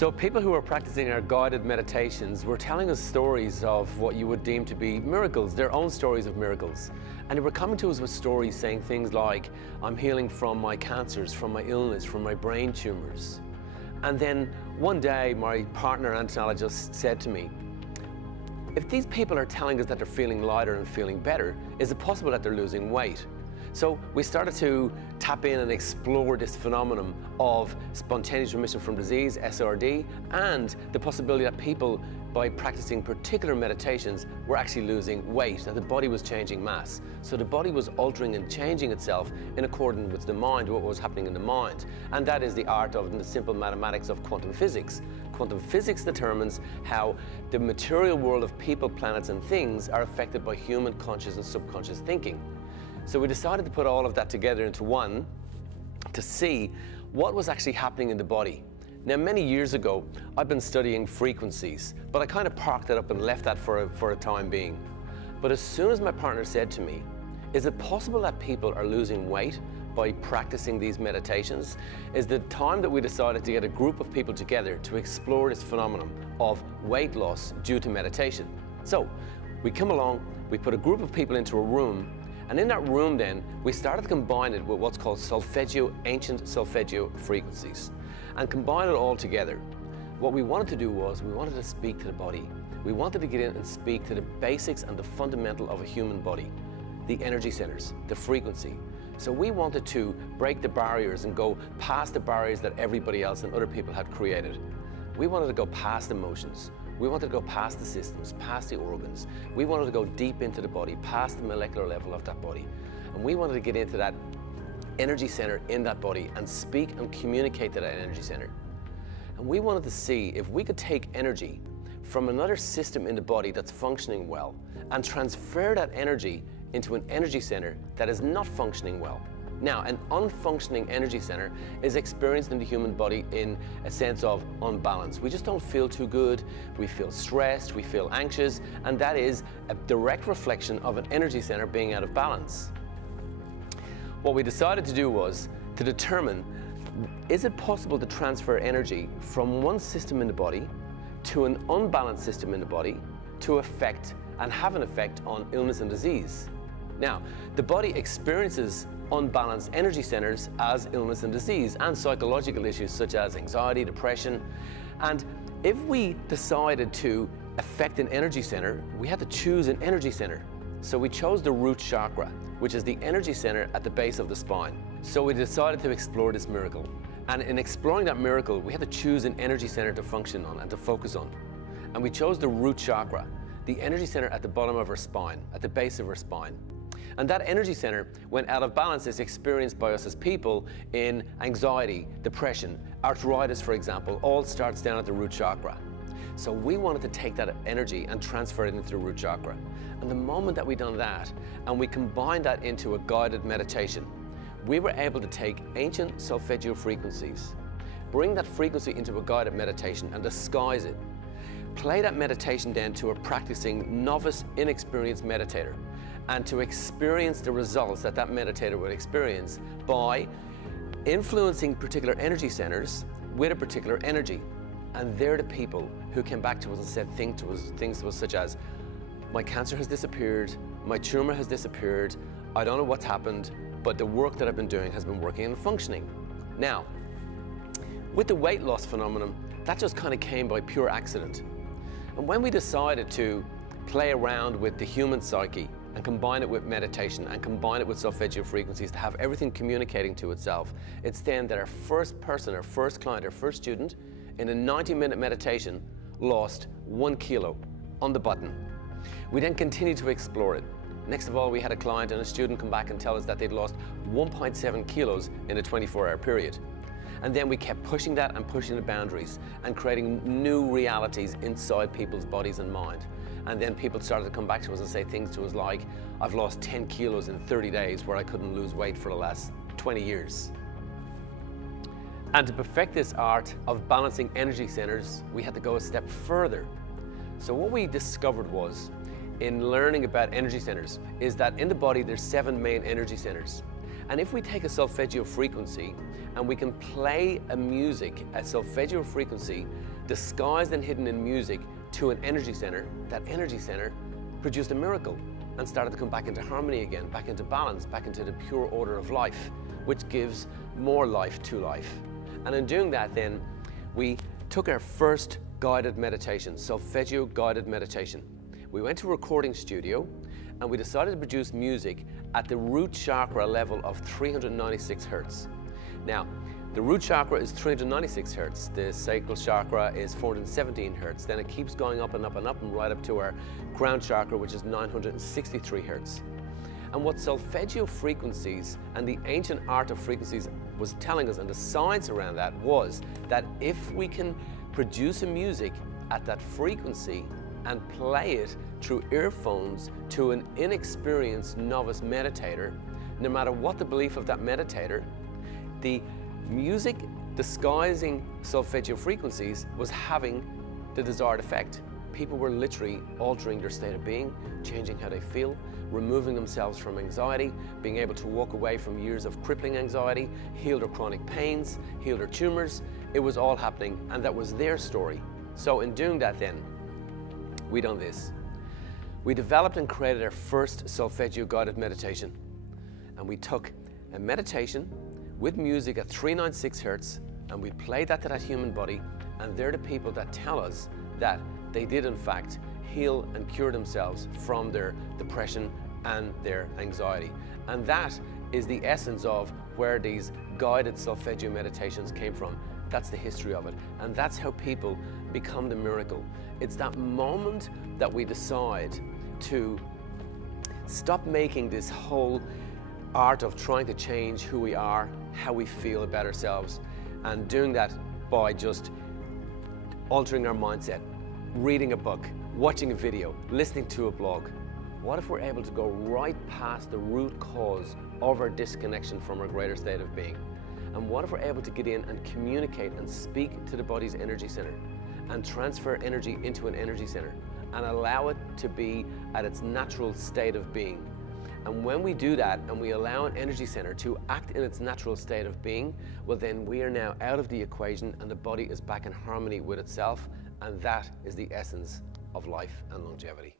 So people who are practicing our guided meditations were telling us stories of what you would deem to be miracles, their own stories of miracles. And they were coming to us with stories saying things like, I'm healing from my cancers, from my illness, from my brain tumors. And then one day my partner Antonella just said to me, if these people are telling us that they're feeling lighter and feeling better, is it possible that they're losing weight? So we started to tap in and explore this phenomenon of spontaneous remission from disease, SRD, and the possibility that people, by practicing particular meditations, were actually losing weight, that the body was changing mass. So the body was altering and changing itself in accordance with the mind, what was happening in the mind. And that is the art of the simple mathematics of quantum physics. Quantum physics determines how the material world of people, planets, and things are affected by human conscious and subconscious thinking. So we decided to put all of that together into one to see what was actually happening in the body. Now, many years ago, I've been studying frequencies, but I kind of parked it up and left that for a time being. But as soon as my partner said to me, is it possible that people are losing weight by practicing these meditations, is the time that we decided to get a group of people together to explore this phenomenon of weight loss due to meditation. So we come along, we put a group of people into a room, and in that room then, we started to combine it with what's called Solfeggio, ancient Solfeggio frequencies, and combine it all together. What we wanted to do was, we wanted to speak to the body. We wanted to get in and speak to the basics and the fundamental of a human body, the energy centers, the frequency. So we wanted to break the barriers and go past the barriers that everybody else and other people had created. We wanted to go past emotions. We wanted to go past the systems, past the organs. We wanted to go deep into the body, past the molecular level of that body. And we wanted to get into that energy center in that body and speak and communicate to that energy center. And we wanted to see if we could take energy from another system in the body that's functioning well and transfer that energy into an energy center that is not functioning well. Now, an unfunctioning energy center is experienced in the human body in a sense of unbalance. We just don't feel too good, we feel stressed, we feel anxious, and that is a direct reflection of an energy center being out of balance. What we decided to do was to determine, is it possible to transfer energy from one system in the body to an unbalanced system in the body to affect and have an effect on illness and disease? Now, the body experiences unbalanced energy centers as illness and disease and psychological issues such as anxiety, depression. And if we decided to affect an energy center, we had to choose an energy center. So we chose the root chakra, which is the energy center at the base of the spine. So we decided to explore this miracle. And in exploring that miracle, we had to choose an energy center to function on and to focus on. And we chose the root chakra, the energy center at the bottom of our spine, at the base of our spine. And that energy center, when out of balance, is experienced by us as people in anxiety, depression, arthritis, for example, all starts down at the root chakra. So we wanted to take that energy and transfer it into the root chakra. And the moment that we done that, and we combined that into a guided meditation, we were able to take ancient Solfeggio frequencies, bring that frequency into a guided meditation and disguise it. Play that meditation then to a practicing novice, inexperienced meditator, and to experience the results that that meditator would experience by influencing particular energy centers with a particular energy. And they're the people who came back to us and said things to us such as, my cancer has disappeared, my tumor has disappeared, I don't know what's happened, but the work that I've been doing has been working and functioning. Now, with the weight loss phenomenon, that just kind of came by pure accident. And when we decided to play around with the human psyche and combine it with meditation and combine it with Solfeggio frequencies to have everything communicating to itself, it's then that our first person, our first client, our first student, in a 90-minute meditation, lost 1 kilo on the button. We then continued to explore it. Next of all, we had a client and a student come back and tell us that they'd lost 1.7 kilos in a 24-hour period. And then we kept pushing that and pushing the boundaries and creating new realities inside people's bodies and mind. And then people started to come back to us and say things to us like, I've lost 10 kilos in 30 days where I couldn't lose weight for the last 20 years. And to perfect this art of balancing energy centers, we had to go a step further. So what we discovered was, in learning about energy centers, is that in the body there's 7 main energy centers. And if we take a Solfeggio frequency and we can play a music, a Solfeggio frequency disguised and hidden in music to an energy center, that energy center produced a miracle and started to come back into harmony again, back into balance, back into the pure order of life, which gives more life to life. And in doing that then, we took our first guided meditation, Solfeggio guided meditation. We went to a recording studio and we decided to produce music at the root chakra level of 396 hertz. Now, the root chakra is 396 hertz, the sacral chakra is 417 hertz, then it keeps going up and up and up and right up to our crown chakra, which is 963 hertz. And what solfeggio frequencies and the ancient art of frequencies was telling us, and the science around that, was that if we can produce a music at that frequency and play it through earphones to an inexperienced novice meditator, no matter what the belief of that meditator, the music disguising solfeggio frequencies was having the desired effect. People were literally altering their state of being, changing how they feel, removing themselves from anxiety, being able to walk away from years of crippling anxiety, heal their chronic pains, heal their tumors. It was all happening, and that was their story. So in doing that then, we done this. We developed and created our first solfeggio guided meditation. And we took a meditation with music at 396 hertz, and we played that to that human body, and they're the people that tell us that they did in fact heal and cure themselves from their depression and their anxiety. And that is the essence of where these guided solfeggio meditations came from. That's the history of it, and that's how people become the miracle. It's that moment that we decide to stop making this whole art of trying to change who we are, how we feel about ourselves, and doing that by just altering our mindset, reading a book, watching a video, listening to a blog. What if we're able to go right past the root cause of our disconnection from our greater state of being? And what if we're able to get in and communicate and speak to the body's energy center and transfer energy into an energy center and allow it to be at its natural state of being? And when we do that and we allow an energy center to act in its natural state of being, well then we are now out of the equation and the body is back in harmony with itself, and that is the essence of life and longevity.